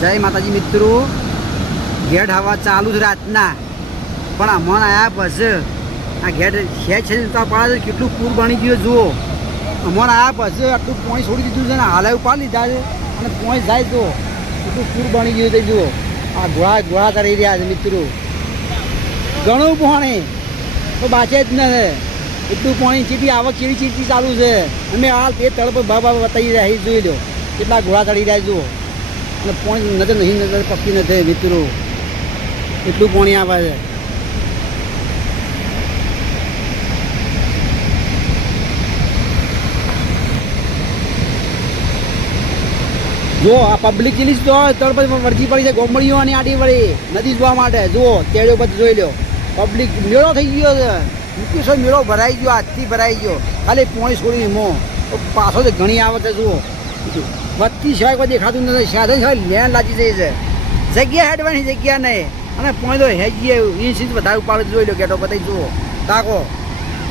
જય માતાજી મિત્રો, ઘેડ હવા ચાલુ જ રાતના, પણ અમણ આવ્યા પછી આ ઘેડ ખેંચ પાડે છે. કેટલું પૂર બની ગયું જુઓ. અમણ આવ્યા પછી આટલું પોઈન્ટ છોડી દીધું છે ને હાલે ઉપાડી લીધા છે અને પોઈન્ટ જાય જુઓ કેટલું પૂર બની ગયું છે. જુઓ આ ઘોડા કરી રહ્યા છે મિત્રો. ઘણું પાણી તો બાચે જ નથી. એટલું પાણી ચીટી આવક ચીડી ચીટી ચાલુ છે. અમે હાલ તે તળ પર બાબા બતાવી રહ્યા જોઈ લો કેટલા ઘોડા ચડી રહ્યા જુઓ. અને પાણી નજર નહીં નજર પકતી નથી મિત્રો. એટલું પાણી આવે છે. જો આ પબ્લિક જેલી તો તળ પર વરજી પડી છે. ગોમડીઓ અને આડી વળી નદી જોવા માટે જુઓ. તેડ્યો પછી જોઈ લો. પબ્લિક મેળો થઈ ગયો છે. મુકેશો મેળો ભરાઈ ગયો. આજથી ભરાઈ ગયો. ખાલી પાણી છોડીને મો પાછો તો ઘણી આવે છે. જુઓ વત્તી સિવાય કોઈ દેખાતું નથી. સાધન સિવાય લેન લાગી જાય છે. જગ્યા હેડવાની જગ્યા નહીં. અને પોઈ તો હેજીએ ઇંચ વધારે ઉપાડે જોઈ લો. ગેટો બતાવી જુઓ. તાકો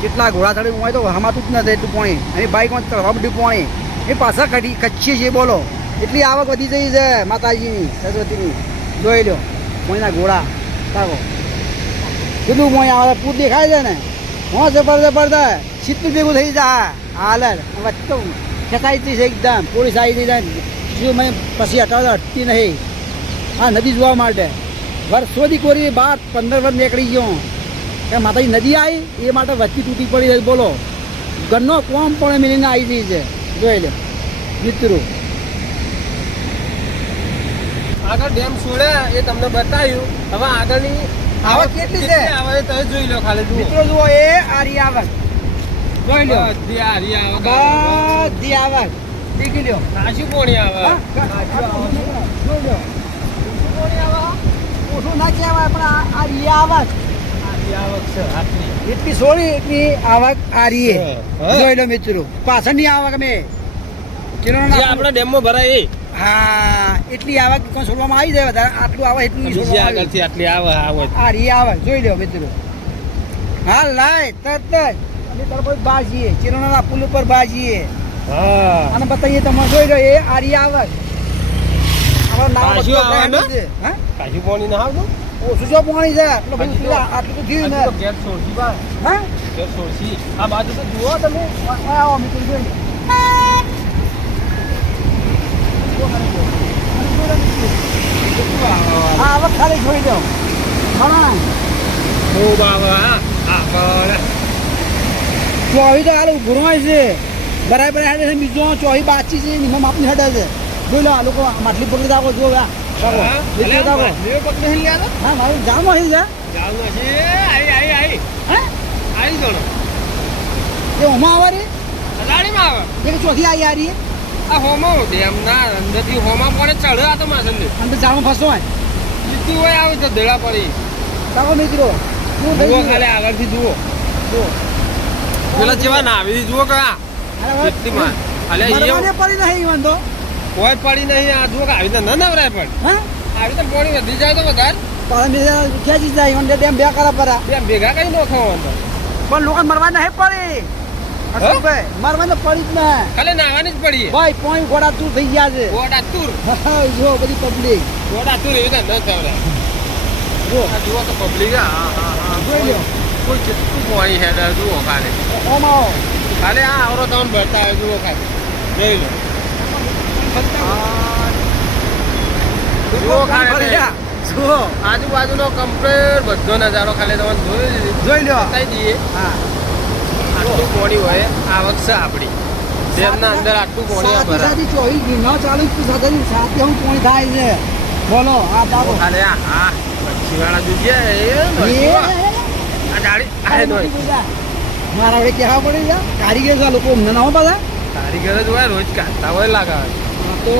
કેટલા ઘોડા ચડે હોય તો હમાતું જ નથી એટલું પાણી. અને બાઇકમાં ચડવા બધું પાણી એ પાછા કચ્છી છે. બોલો એટલી આવક વધી જઈ છે માતાજીની સરસ્વતીની. જોઈ લો પોઈના ઘોડા. તાકો કેટલું પોઈ આવે. પૂર દેખાય છે ને. હા જબરદસ્ત સીટનું ભેગું થઈ જાય હાલ વચ્ચે ખેંચાઈ છે એકદમ. પોલીસ આવી જાય શું મેં પછી હટાવતા હટતી નહીં. હા નદી જોવા માટે વર્ષોથી કોરી 12-15 વર્ષ નીકળી ગયો કે માતાજી નદી આવી એ માટે વચ્ચે તૂટી પડી છે. બોલો ઘરનો કોમ પણ મિલીને આવી ગઈ છે. જોઈ લો મિત્રો. આગળ ડેમ છોડે એ તમને બતાવ્યું. હવે આગળની આવક કેટલી છે આવે તમે જોઈ લો. ખાલી મિત્રો જુઓ એ આરી આવક જોઈ લો. બધી આવક દેખી લો. કાશી પોણી આવે. જોઈ લો ઓછું ના કહેવાય પણ આરી આવક છે આટલી. એટલી સોળી એટલી આવક આરી જોઈ લો મિત્રો. પાછળની આવક અમે આપણા ડેમમાં ભરાય એ હા એટલી આવક કોઈ છોડવામાં આવી જાય વધારે. આટલું આવે એટલું આગળથી આટલી આવે આરી આવક જોઈ લો મિત્રો. હાલ લાય તરત જ અમે તરફ બહાર જઈએ. ચિરોના પુલ ઉપર બહાર જઈએ અને બતાવીએ તમે. જોઈ લો એ આરી આવક. કાશી પાણી ના આવતું. ઓછું જો પાણી છે આટલું બધું આટલું તો થયું ને. ગેસ છોડશી બા. હા ગેસ છોડશી. આ બાજુ તો જુઓ તમે. આવો મિત્રો જોઈ લો. હા આવક ખાલી છોડી દો. હા ખૂબ આવે. ચોવી તો હાલ ગુરવાય છે બરાબર હેડે છે. બીજો ચોવી બાચી છે નિમો માપની હેડે છે. જોઈ લો આ લોકો માટલી પકડી દાખો જો. હા મારું જામ આવી જાય. એ હોમાં આવે રે એક ચોથી આવી યારી. આ હોમા ડેમ ના અંદરથી હોમા પડે ચડે. આ તો માસંદી અંદર જાણું ફસતો હોય લીધું હોય આવે તો દેડા પડી. તાકો મિત્રો શું થઈ જુઓ ગયું? ખાલી આગળથી જુઓ. જુઓ. પેલા જેવા ના આવી જુઓ કે આ કેટલીમાં મરવાને પડી નહીં વાંધો. કોઈ પડી નહીં. આ જુઓ કે આવી રીતે ન નવરાય પણ હા આવી તો પાણી વધી જાય તો વધારે પણ ખેંચી જાય અંદર ડેમ બે કરા પરા. બે ભેગા કઈ નો ખાવા પણ લોકો મરવા નહીં પડી. મરવા તો પડી જ ને ખાલી નાવાની જ પડી. ભાઈ પોઈન્ટ ઘોડા તું થઈ ગયા છે. ગોડા તુર જો બધી પબ્લિક ગોડા તુર એવી રીતે ન ખવડાય. જો આ જુઓ તો પબ્લિક. જોઈ લો કોઈ કેટલું પાણી હેડે જુઓ ખાલી. ઓમાં ખાલી આ આવરો તમને ભરતા હોય જુઓ ખાલી. જોઈ લો જુઓ ખાલી જુઓ આજુબાજુનો કમ્પ્લીટ બધો નજારો ખાલી તમે જોઈ લો. બતાવી દઈએ. હા આટલું પાણી હોય આવક છે આપણી ડેમના અંદર. આટલું પાણી ભરાય. સાથી 24 દિના ચાલુ સાથે સાથે હું પોણી થાય છે. બોલો આ દાવો ખાલી આ મચ્છીવાળા જોઈએ આ ડાળી આ નોય મારા વડે કહેવા પડે યાર. કારીગર છે લોકો અમને ના પાછા. કારીગર જ હોય રોજ કાઢતા હોય લાગે. તો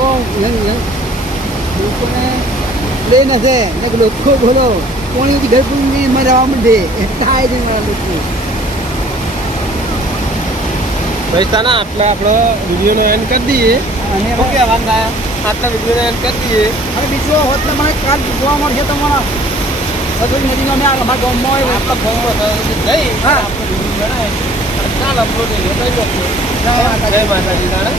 લોકોને લઈને છે ને લોકો બોલો પોણી ઘર પૂરી મરવા માંડે થાય છે મારા લોકો. ભાઈ તાના આટલા આપણો વિડીયોનો એન્ડ કરી દઈએ. અને ઓકે વાંધા આટલા વિડીયોનો એન્ડ કરી દઈએ. અને બીજો હોત મને કાલ જોવા મળશે તમારા સદોરી નદીનો અમે અમારા ગામમાં હોય આપણા ફોનમાં નહીં હા. આપણે વિડીયો બનાવે ચાલ અપલોડ થઈ ગયો. જય માતાજી. જય માતાજી.